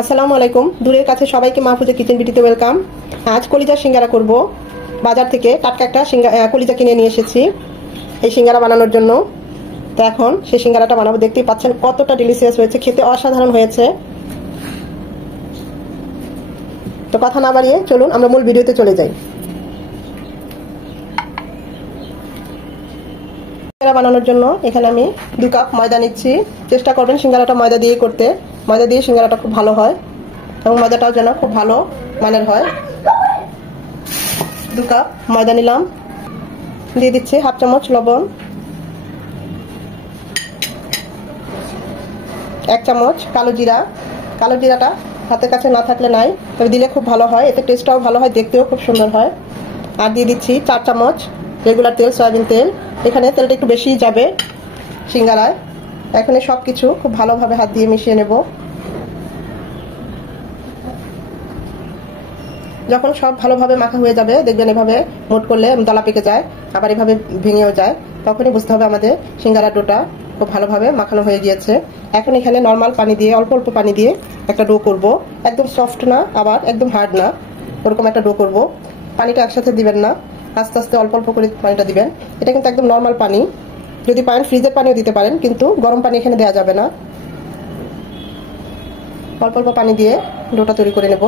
আসসালামু আলাইকুম। দূরের কাছে সবাইকে মাহফুজা কিচেন বিটিতে ওয়েলকাম। আজ কলিজার সিঙ্গারা করব। বাজার থেকে টাটকা একটা কলিজা কিনে নিয়ে এসেছি এই সিঙ্গারা বানানোর জন্য। তো এখন সেই সিঙ্গারাটা বানাবো। দেখতেই পাচ্ছেন কতটা ডিলিশিয়াস হয়েছে, খেতে অসাধারণ হয়েছে। তো কথা না বাড়িয়ে চলুন আমরা মূল ভিডিওতে চলে যাই। সিঙ্গারা বানানোর জন্য এখানে আমি 2 কাপ ময়দা নিচ্ছি। চেষ্টা করবেন সিঙ্গারাটা ময়দা দিয়ে করতে। ময়দা দিয়ে সিঙ্গারাটা খুব ভালো হয় এবং ময়দাটাও যেন খুব ভালো মানের হয়। 2 কাপ ময়দা নিলাম। দিয়ে দিচ্ছি হাফ চামচ লবণ, 1 চামচ কালো জিরা। কালো জিরাটা হাতের কাছে না থাকলে নাই, তবে দিলে খুব ভালো হয়, এতে টেস্টটাও ভালো হয়, দেখতেও খুব সুন্দর হয়। আর দিয়ে দিচ্ছি 4 চামচ রেগুলার তেল, সয়াবিন তেল। এখানে তেলটা একটু বেশিই যাবে সিঙ্গারায়। এখানে সব কিছু খুব ভালোভাবে হাত দিয়ে মিশিয়ে নেব। যখন সব ভালোভাবে মাখা হয়ে যাবে, দেখবেন এভাবে মোট করলে দলা পেকে যায়, আবার এভাবে ভেঙেও যায়, তখনই বুঝতে হবে আমাদের সিঙ্গারা ডোটা খুব ভালোভাবে মাখানো হয়ে গিয়েছে। এখন এখানে নর্মাল পানি দিয়ে, অল্প অল্প পানি দিয়ে একটা ডো করব। একদম সফট না, আবার একদম হার্ড না, ওরকম একটা ডো করব। পানিটা একসাথে দিবেন না, আস্তে আস্তে অল্প অল্প করে পানিটা দিবেন। এটা কিন্তু একদম নর্মাল পানি, যদি পারেন ফ্রিজের পানিও দিতে পারেন, কিন্তু গরম পানি এখানে দেওয়া যাবে না। অল্প অল্প পানি দিয়ে ডোটা তৈরি করে নেব।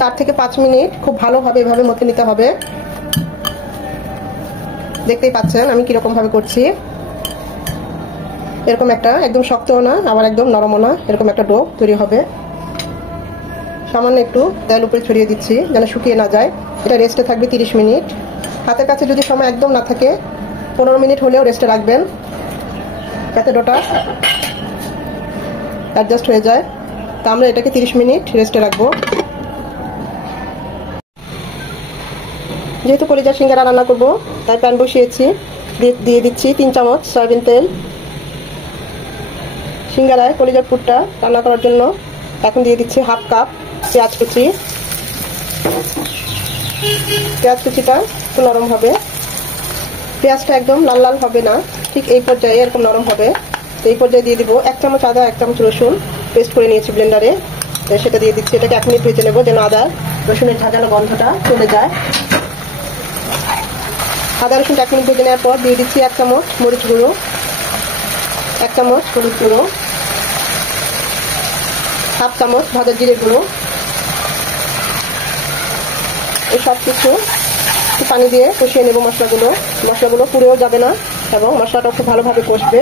চার থেকে 5 মিনিট খুব ভালোভাবে এভাবে মথে নিতে হবে। দেখতেই পাচ্ছেন আমি কিরকম ভাবে করছি। এরকম একটা একদম শক্তও না, আবার একদম নরমও না, এরকম একটা ডো তৈরি হবে। সামান্য একটু তেল উপরে ছড়িয়ে দিচ্ছি যেন শুকিয়ে না যায়। এটা রেস্টে থাকবে 30 মিনিট। হাতের কাছে যদি সময় একদম না থাকে, 15 মিনিট হলেও রেস্টে রাখবেন, যাতে ডোটা অ্যাডজাস্ট হয়ে যায়। তা আমরা এটাকে 30 মিনিট রেস্টে রাখবো। যেহেতু কলিজা সিঙ্গারা রান্না করব, তাই প্যান বসিয়েছি। দিয়ে দিচ্ছি 3 চামচ সয়াবিন তেল সিঙ্গারায় কলিজার পুরটা রান্না করার জন্য। এখন দিয়ে দিচ্ছি হাফ কাপ পেঁয়াজ কুচি। পেঁয়াজ কুচিটা একটু নরম হবে, পেঁয়াজটা একদম লাল লাল হবে না, ঠিক এই পর্যায়ে এরকম নরম হবে। তো এই পর্যায়ে দিয়ে দিব 1 চামচ আদা, 1 চামচ রসুন পেস্ট করে নিয়েছি ব্লেন্ডারে, সেটা দিয়ে দিচ্ছি। এটাকে 1 মিনিট ভেজে নেব যেন আদা রসুনের ঝাঁঝালো গন্ধটা চলে যায়। আদা রসুনটা 1 মিনিট ভেজে নেওয়ার পর দিয়ে দিচ্ছি 1 চামচ মরিচ গুঁড়ো, 1 চামচ হলুদ গুঁড়ো, হাফ চামচ ভাজা জিরে গুঁড়ো। এই সব কিছু পানি দিয়ে কষিয়ে নেব। মশলাগুলো পুড়েও যাবে না এবং মশলাটাও খুব ভালোভাবে কষবে।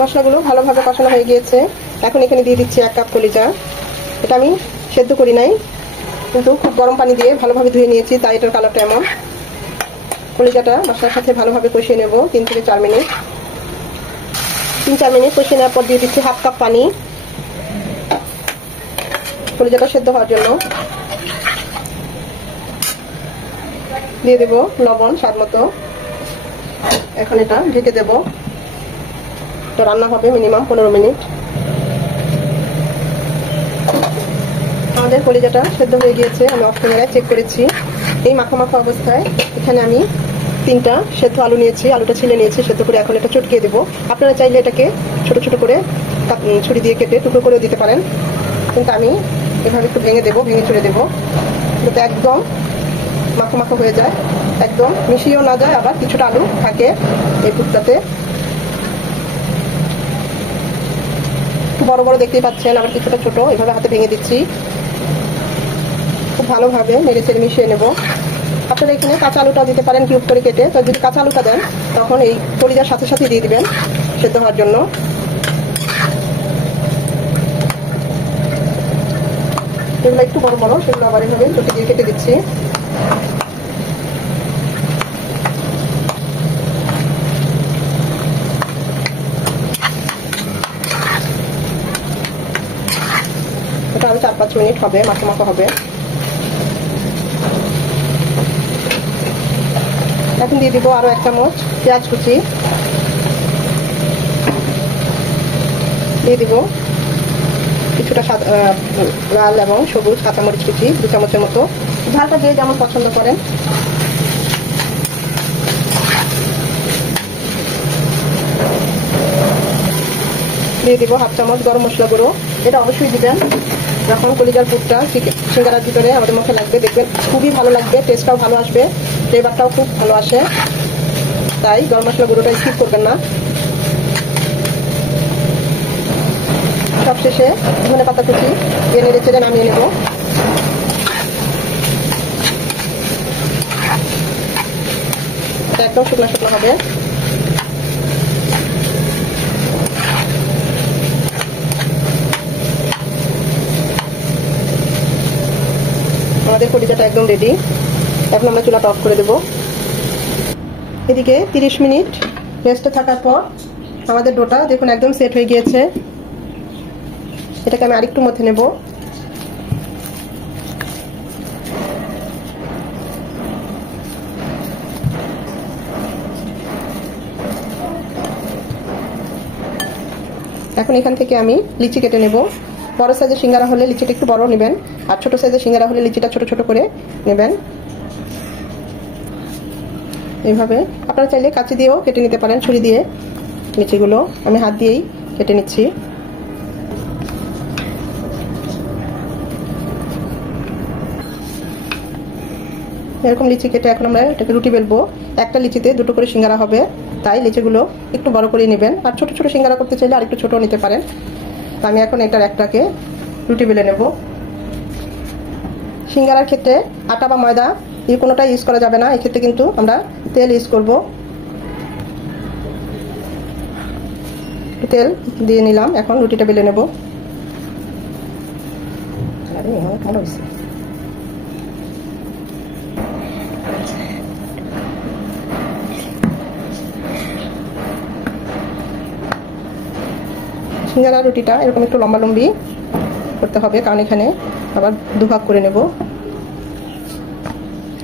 মশলাগুলো ভালোভাবে কষানো হয়ে গিয়েছে। এখন এখানে দিয়ে দিচ্ছি 1 কাপ কলিজা। এটা আমি সেদ্ধ করি নাই, কিন্তু খুব গরম পানি দিয়ে ভালোভাবে ধুয়ে নিয়েছি, তাই এটার কালারটা এমন। কলিজাটা মশলার সাথে ভালোভাবে কষিয়ে নেব 3 থেকে 4 মিনিট। 3-4 মিনিট কষিয়ে নেওয়ার পর দিয়ে দিচ্ছি হাফ কাপ পানি কলিজাটা সেদ্ধ হওয়ার জন্য। দিয়ে দেব লবণ স্বাদ মতো। এখন এটা ঢেকে দেব। তো রান্না হবে মিনিমাম 15 মিনিট। আমাদের কলিজাটা সেদ্ধ হয়ে গিয়েছে, আমি অফ ক্যামেরায় চেক করেছি। এই মাখা মাখা অবস্থায় এখানে আমি 3টা সেদ্ধ আলু নিয়েছি, আলুটা ছিলে নিয়েছি সেদ্ধ করে। এখন এটা চটকিয়ে দেবো। আপনারা চাইলে এটাকে ছোট ছোট করে ছুরি দিয়ে কেটে টুকরো করেও দিতে পারেন, কিন্তু আমি এভাবে একটু ভেঙে দেবো, ভেঙে ছুড়ে দেবো, যাতে একদম মাখা মাখা হয়ে যায়, একদম মিশিয়েও না যায়, আবার কিছুটা আলু থাকে এই পুরটাতে। বড় বড় দেখতেই পাচ্ছেন, আবার কিছুটা ছোট, এভাবে হাতে ভেঙে দিচ্ছি। খুব ভালোভাবে নেড়ে চেড়ে মিশিয়ে নেব। আপনারা এখানে কাঁচা আলুটা দিতে পারেন কিউব করে কেটে। তো যদি কাঁচা আলুটা দেন, তখন এই কলিজার সাথে সাথে দিয়ে দিবেন সেদ্ধ হওয়ার জন্য। এগুলো একটু বড় বড়, সেগুলো আবার এভাবে চটে দিয়ে কেটে দিচ্ছি। এটা আরো 4-5 মিনিট হবে, মাখা মাখা হবে। এখন দিয়ে দিব আরো 1 চামচ পেঁয়াজ কুচি। দিয়ে দিব কিছুটা লাল এবং সবুজ কাঁচামরিচ কুচি 2 চামচের মতো, ঝালটা যে যেমন পছন্দ করেন। দিয়ে দিব 1/2 চামচ গরম মশলা গুঁড়ো, এটা অবশ্যই দিবেন যখন কলিজার পুরটা সিঙ্গারার ভিতরে আমাদের মুখে লাগবে, দেখবেন খুবই ভালো লাগবে, টেস্টটাও ভালো আসবে, ফ্লেভারটাও খুব ভালো আসে, তাই গরম মশলা গুঁড়োটা স্কিপ করবেন না। সবশেষে ধনেপাতা কুচি দিয়ে নেড়ে চেড়ে নামিয়ে নেব। এটা একদম শুকনো শুকনো হবে। আমাদের কলিজাটা একদম রেডি। এখন আমরা চুলাটা অফ করে দেব। এদিকে 30 মিনিট রেস্টে থাকার পর আমাদের ডোটা দেখুন একদম সেট হয়ে গিয়েছে। এটাকে আমি আরেকটু মথে নেব। এখন এখান থেকে আমি লিচি কেটে নেব। বড় সাইজের সিঙ্গারা হলে লিচিটা একটু বড় নেবেন, আর ছোট সাইজের সিঙ্গারা হলে লিচিটা ছোট ছোট করে নেবেন। এইভাবে আপনারা চাইলে কাঁচি দিয়েও কেটে নিতে পারেন, ছুরি দিয়ে। লিচিগুলো আমি হাত দিয়েই কেটে নিচ্ছি। এরকম লিচি কেটে এখন আমরা এটাকে রুটি বেলবো। একটা লিচিতে 2টো করে সিঙ্গারা হবে, তাই লিচিগুলো একটু বড় করে নেবেন, আর ছোট ছোট সিঙ্গারা করতে চাইলে আর একটু ছোট নিতে পারেন। আমি এখন এটার একটাকে রুটি বেলে নেব। সিঙ্গারার ক্ষেত্রে আটা বা ময়দা এই কোনোটাই ইউজ করা যাবে না, এক্ষেত্রে কিন্তু আমরা তেল ইউজ করব। তেল দিয়ে নিলাম, এখন রুটিটা বেলে নেব। সিঙ্গারা রুটিটা এরকম একটু লম্বালম্বি করতে হবে, কারণ এখানে আবার দুভাগ করে নেব।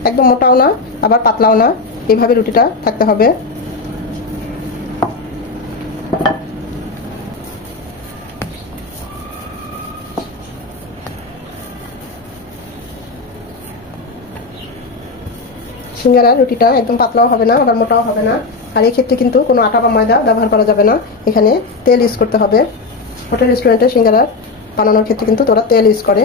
একদম মোটাও না আবার পাতলাও না, এইভাবে রুটিটা থাকতে হবে। সিঙ্গারা রুটিটা একদম পাতলাও হবে না আবার মোটাও হবে না, আর এই ক্ষেত্রে কিন্তু কোনো আটা বা ময়দা ব্যবহার করা যাবে না, এখানে তেল ইউজ করতে হবে। হোটেল রেস্টুরেন্টে সিঙ্গারা বানানোর ক্ষেত্রে কিন্তু ওরা তেল ইউজ করে।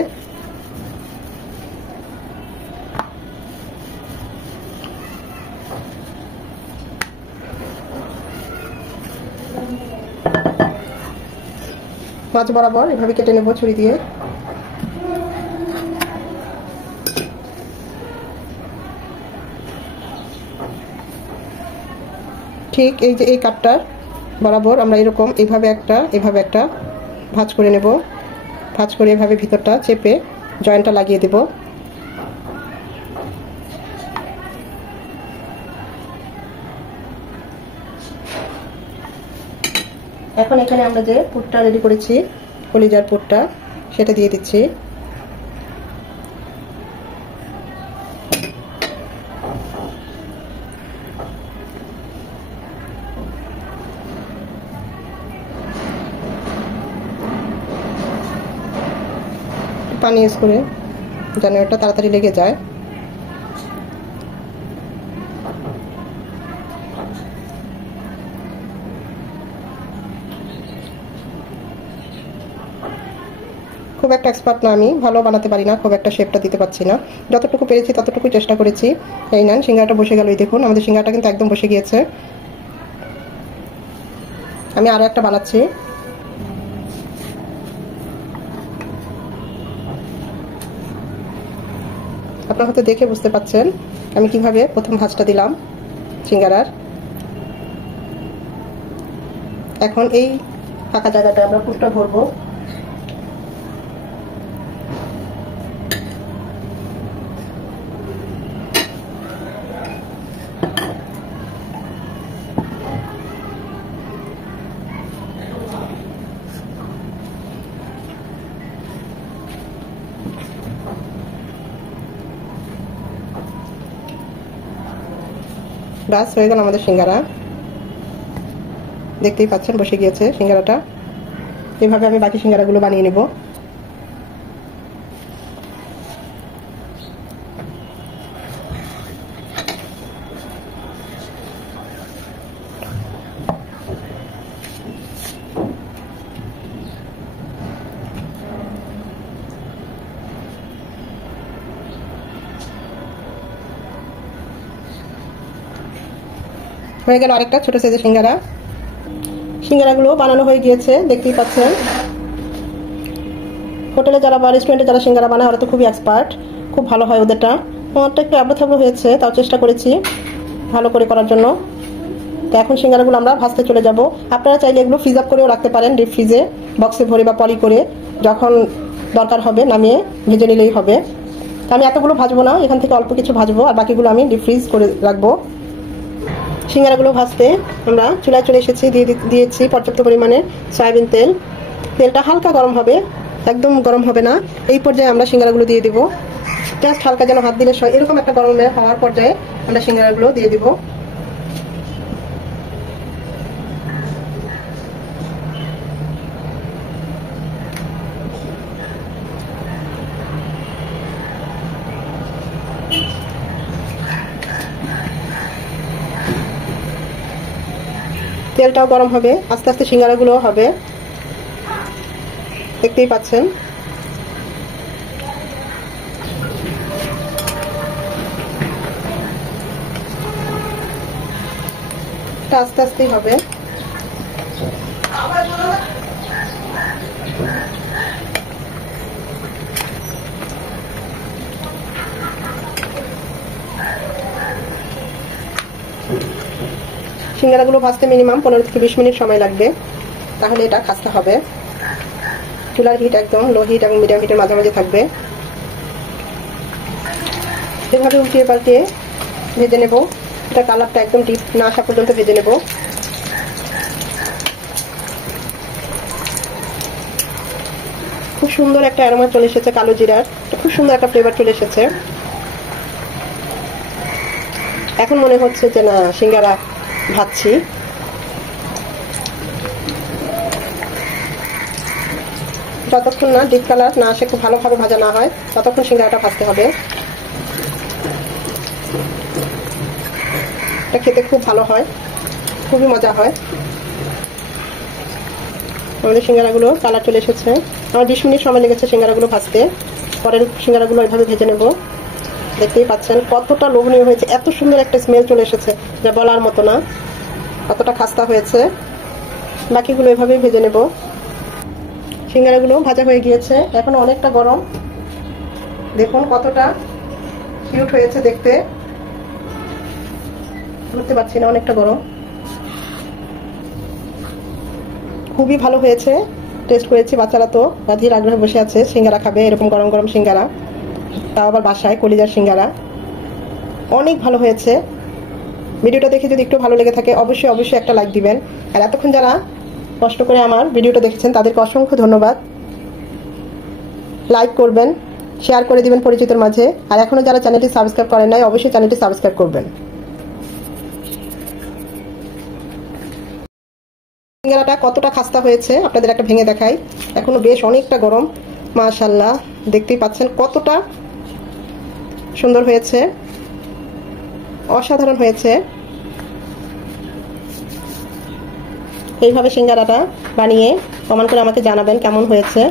মাছ বরাবর এভাবে কেটে নেব ছুরি দিয়ে। ঠিক এই যে এই কাটটার বরাবর আমরা এরকম এইভাবে একটা ভাঁজ করে নেব। ভাঁজ করে এভাবে ভিতরটা চেপে জয়েন্টটা লাগিয়ে দেব। এখন এখানে আমরা যে পুরটা রেডি করেছি, কলিজার পুরটা, সেটা দিয়ে দিচ্ছি। পানি ইউজ করে যেন এটা তাড়াতাড়ি লেগে যায়। খুব একটা এক্সপার্ট না, আমি ভালো বানাতে পারি না, খুব একটা শেপটা দিতে পারছি না, যতটুকু পেরেছি ততটুকুই চেষ্টা করেছি। এই নেন, সিঙ্গারাটা বসে গেল। এই দেখুন আমাদের সিঙ্গারাটা কিন্তু একদম বসে গিয়েছে। আমি আরো একটা বানাচ্ছি। আপনারা হয়তো দেখে বুঝতে পাচ্ছেন আমি কিভাবে প্রথম ভাঁজটা দিলাম সিঙ্গারার। এখন এই ফাঁকা জায়গাটা আমরা পুরটা ভরবো। ব্যাস হয়ে গেল আমাদের সিঙ্গারা। দেখতেই পাচ্ছেন বসে গিয়েছে সিঙ্গারাটা। এভাবে আমি বাকি সিঙ্গারাগুলো বানিয়ে নেব। হয়ে গেল আরেকটা ছোট সাইজের সিঙ্গারা। সিঙ্গারাগুলো বানানো হয়ে গিয়েছে, দেখতেই পাচ্ছেন। হোটেলে যারা বা রেস্টুরেন্টে যারা সিঙ্গারা বানায় ওরা তো খুবই এক্সপার্ট, খুব ভালো হয় ওদেরটা। আমারটা একটু আবড়াথাবড়ো হয়েছে, তাও চেষ্টা করেছি ভালো করে করার জন্য। তো এখন সিঙ্গারাগুলো আমরা ভাজতে চলে যাব। আপনারা চাইলে এগুলো ফ্রিজ আপ করেও রাখতে পারেন, ডিপ ফ্রিজে বক্সে ভরে বা পলি করে, যখন দরকার হবে নামিয়ে ভেজে নিলেই হবে। আমি এতগুলো ভাজবো না, এখান থেকে অল্প কিছু ভাজবো আর বাকিগুলো আমি ডিপ ফ্রিজ করে রাখবো। সিঙ্গারাগুলো ভাজতে আমরা চুলায় চলে এসেছি, দিয়েছি পর্যাপ্ত পরিমাণে সয়াবিন তেল। তেলটা হালকা গরম হবে, একদম গরম হবে না। এই পর্যায়ে আমরা সিঙ্গারাগুলো দিয়ে দিব। জাস্ট হালকা যেন হাত দিলে এরকম একটা গরম হওয়ার পর্যায়ে আমরা সিঙ্গারাগুলো দিয়ে দিব। তেলটাও গরম হবে, আস্তে আস্তে সিঙ্গারাগুলো হবে, দেখতেই পাচ্ছেন। আস্তে আস্তেই হবে। সিঙ্গারাগুলো ভাজতে মিনিমাম 15 থেকে 20 মিনিট সময় লাগবে, তাহলে এটা খাস্তা হবে। চুলার হিট একদম লো হিট এবং মিডিয়াম হিটের মাঝামাঝি থাকবে। এভাবে উল্টিয়ে পাল্টিয়ে ভেজে নেব। এটা কালারটা একদম ডিপ না আসা পর্যন্ত ভেজে নেব। খুব সুন্দর একটা অ্যারোমা চলে এসেছে কালো জিরার, খুব সুন্দর একটা ফ্লেভার চলে এসেছে। এখন মনে হচ্ছে যে না সিঙ্গারা ভাজছি। যতক্ষণ না ডিপ কালার না আসে, খুব ভালোভাবে ভাজা না হয়, ততক্ষণ সিঙ্গারাটা ভাজতে হবে। এটা খেতে খুব ভালো হয়, খুবই মজা হয়। আমাদের সিঙ্গারাগুলো কালার চলে এসেছে। আমার 20 মিনিট সময় লেগেছে সিঙ্গারাগুলো ভাজতে। পরের সিঙ্গারাগুলো এভাবে ভেজে নেব। দেখতেই পাচ্ছেন কতটা লোভনীয় হয়েছে, এত সুন্দর একটা স্মেল চলে এসেছে যা বলার মতো না, কতটা খাস্তা হয়েছে। বাকিগুলো এভাবেই ভেজে নেব। সিঙ্গারাগুলো ভাজা হয়ে গিয়েছে, এখন অনেকটা গরম। দেখুন কতটা কিউট হয়েছে দেখতে, বুঝতে পারছি না, অনেকটা গরম। খুবই ভালো হয়েছে, টেস্ট করেছি। বাচ্চারা তো রাধির আগ্রহে বসে আছে সিঙ্গারা খাবে, এরকম গরম গরম সিঙ্গারা, তাও আবার বাসায় কলিজার সিঙ্গারা। অনেক ভালো হয়েছে। ভিডিওটা দেখে যদি একটু ভালো লেগে থাকে অবশ্যই অবশ্যই একটা লাইক দিবেন। আর এতক্ষণ যারা কষ্ট করে আমার ভিডিওটা দেখেছেন তাদেরকে অসংখ্য ধন্যবাদ। লাইক করবেন, শেয়ার করে দিবেন পরিচিতর মাঝে। আর এখনো যারা চ্যানেলটি সাবস্ক্রাইব করেন নাই অবশ্যই চ্যানেলটি সাবস্ক্রাইব করবেন। সিঙ্গারাটা কতটা খাস্তা হয়েছে আপনাদের একটা ভেঙে দেখাই। এখনো বেশ অনেকটা গরম, মাশাআল্লাহ। দেখতেই পাচ্ছেন কতটা সুন্দর হয়েছে, অসাধারণ হয়েছে। এইভাবে সিঙ্গারাটা বানিয়ে কমেন্ট করে আমাকে জানাবেন কেমন হয়েছে।